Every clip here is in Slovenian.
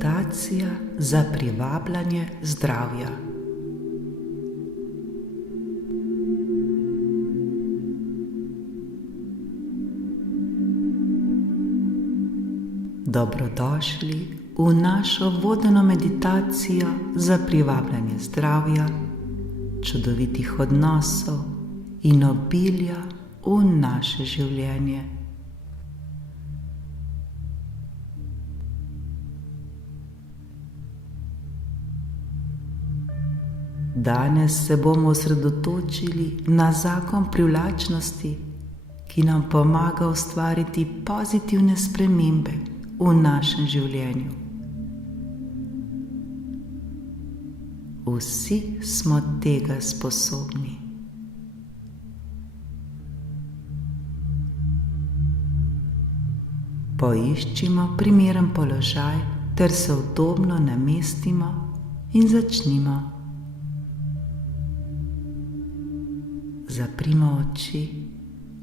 Meditacija za privabljanje zdravja. Dobrodošli v našo vodeno meditacijo za privabljanje zdravja, čudovitih odnosov in obilja v naše življenje. Danes se bomo osredotočili na zakon privlačnosti, ki nam pomaga ustvariti pozitivne spremembe v našem življenju. Vsi smo tega sposobni. Poiščimo primeren položaj ter se udobno namestimo in začnimo. Zaprimo oči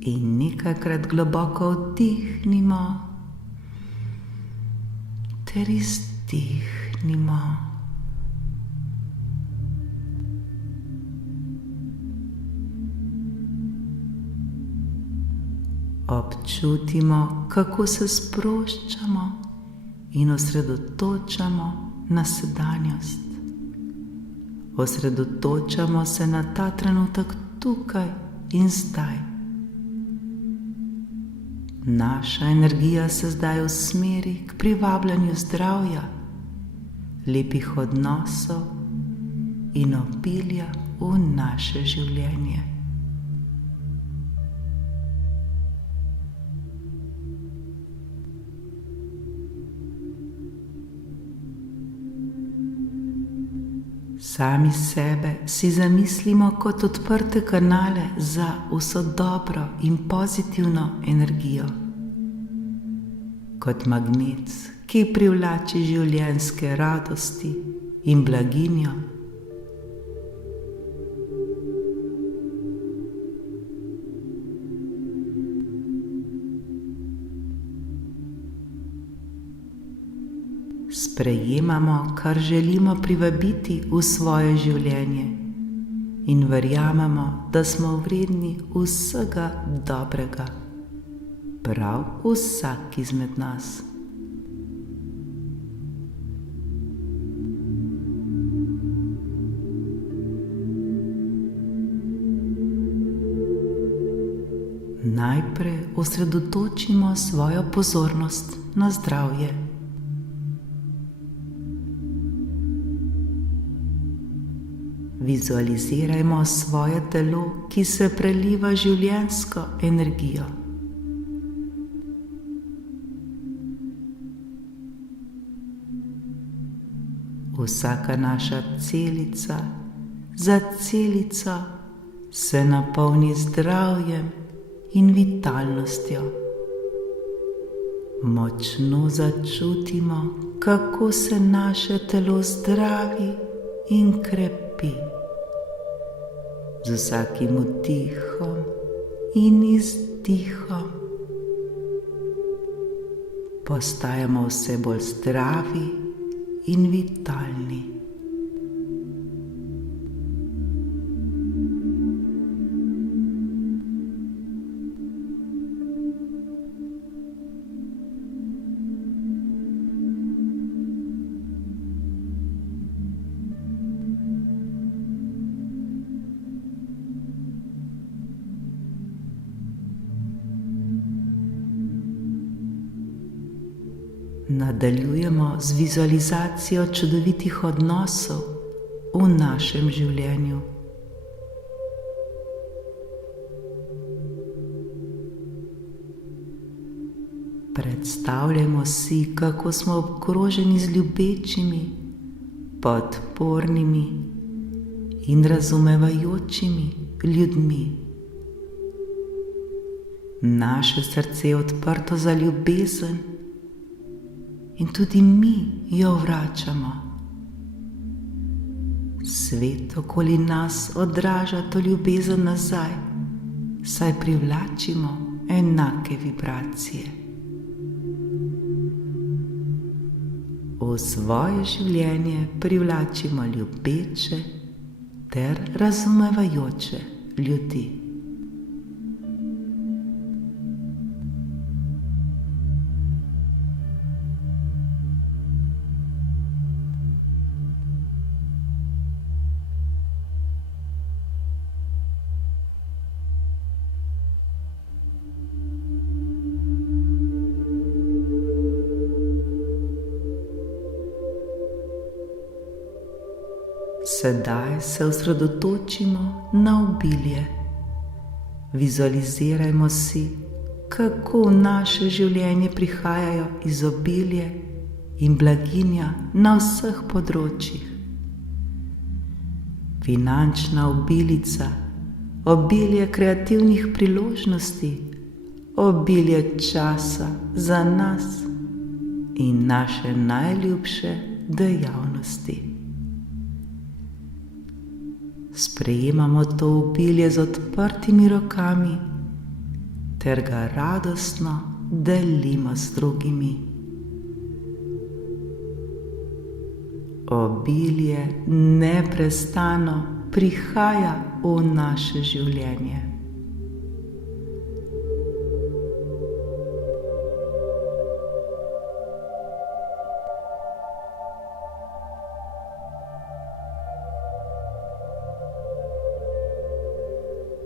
in nekajkrat globoko vdihnimo ter izdihnimo. Občutimo, kako se sproščamo in osredotočamo na sedanjost. Osredotočamo se na ta trenutek tukaj in zdaj. Naša energija se zdaj usmeri k privabljanju zdravja, lepih odnosov in obilja v naše življenje. Sami sebe si zamislimo kot odprte kanale za vso dobro in pozitivno energijo. Kot magnet, ki privlači življenjske radosti in blaginjo. Sprejemamo, kar želimo privabiti v svoje življenje in verjamemo, da smo vredni vsega dobrega, prav vsak izmed nas. Najprej osredotočimo svojo pozornost na zdravje. Vizualizirajmo svoje telo, ki se preliva življenjsko energijo. Vsaka naša celica za celico se napolni zdravjem in vitalnostjo. Močno začutimo, kako se naše telo zdravi in krepi. Z vsakim vdihom in izdihom postajamo vse bolj zdravi in vitalni. Nadaljujemo z vizualizacijo čudovitih odnosov v našem življenju. Predstavljajmo si, kako smo obkroženi z ljubečimi, podpornimi in razumevajočimi ljudmi. Naše srce je odprto za ljubezen in tudi mi jo vračamo. Svet okoli nas odraža to ljubezen nazaj, saj privlačimo enake vibracije. V svoje življenje privlačimo ljubeče ter razumevajoče ljudi. Sedaj se osredotočimo na obilje. Vizualizirajmo si, kako v naše življenje prihajajo izobilje in blaginja na vseh področjih. Finančna obilica, obilje kreativnih priložnosti, obilje časa za nas in naše najljubše dejavnosti. Sprejemamo to obilje z odprtimi rokami ter ga radostno delimo z drugimi. Obilje neprestano prihaja v naše življenje.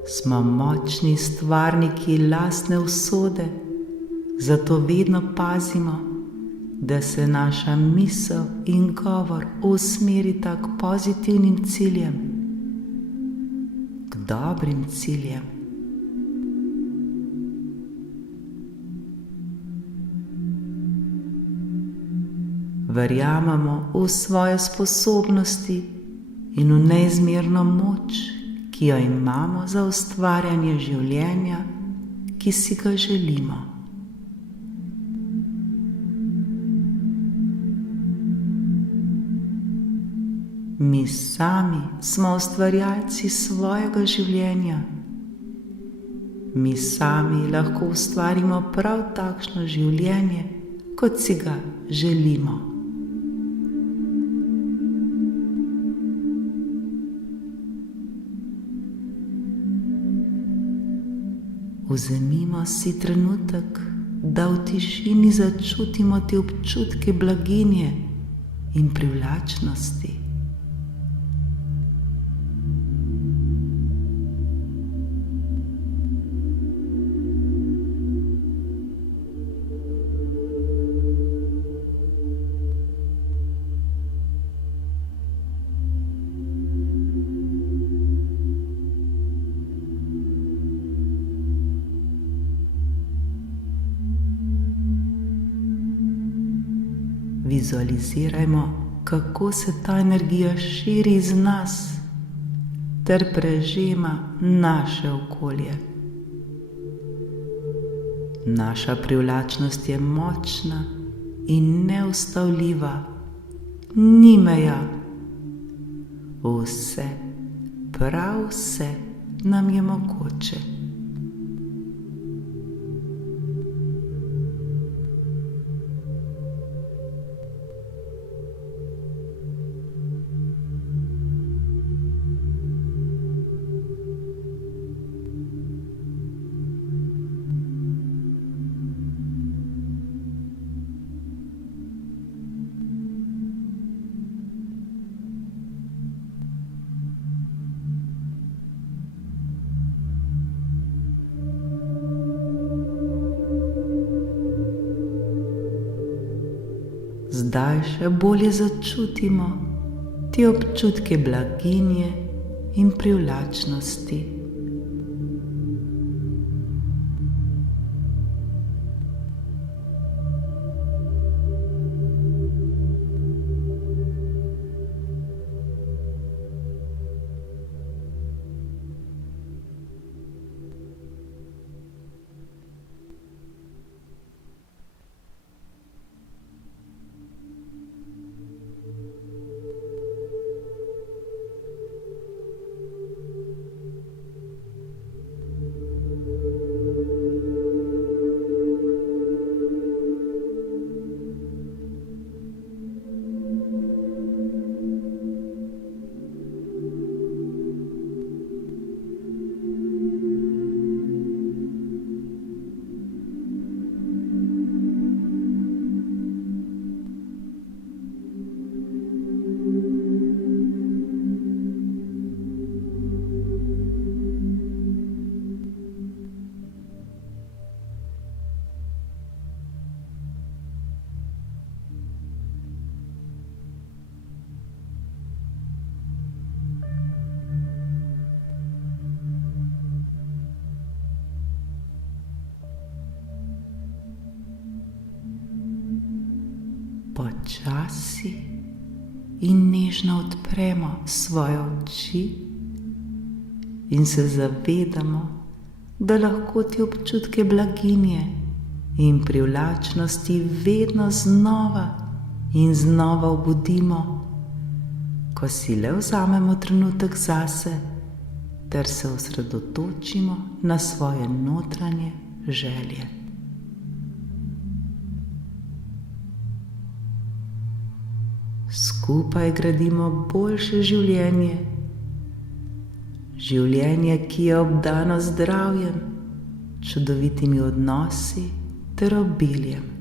Smo močni stvarniki lastne usode, zato vedno pazimo, da se naša misel in govor usmerita k pozitivnim ciljem, k dobrim ciljem. Verjamemo v svoje sposobnosti in v neizmerno moč, ki jo imamo za ustvarjanje življenja, ki si ga želimo. Mi sami smo ustvarjalci svojega življenja. Mi sami lahko ustvarimo prav takšno življenje, kot si ga želimo. Vzemimo si trenutek, da v tišini začutimo te občutke blaginje in privlačnosti. Vizualizirajmo, kako se ta energija širi iz nas ter prežema naše okolje. Naša privlačnost je močna in neustavljiva, ni meja. Vse, prav vse nam je mogoče. Zdaj še bolje začutimo te občutke blaginje in privlačnosti. Počasi in nežno odpremo svoje oči in se zavedamo, da lahko te občutke blaginje in privlačnosti vedno znova in znova obudimo, ko si le vzamemo trenutek zase ter se osredotočimo na svoje notranje želje. Skupaj gradimo boljše življenje, življenje, ki je obdano z zdravjem, čudovitimi odnosi ter obiljem.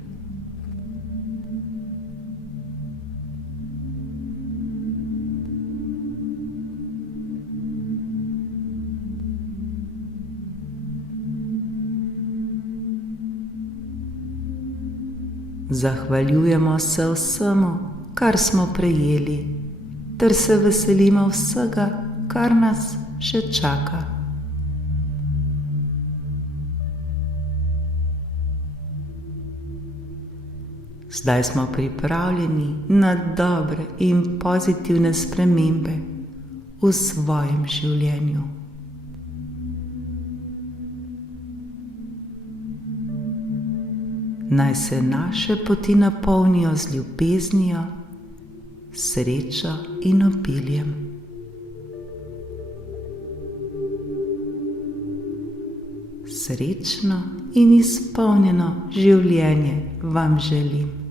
Zahvaljujemo se vsemu, kar smo prejeli, ter se veselimo vsega, kar nas še čaka. Zdaj smo pripravljeni na dobre in pozitivne spremembe v svojem življenju. Naj se naše poti napolnijo z ljubeznijo, srečo in obiljem. Srečno in izpolnjeno življenje vam želim.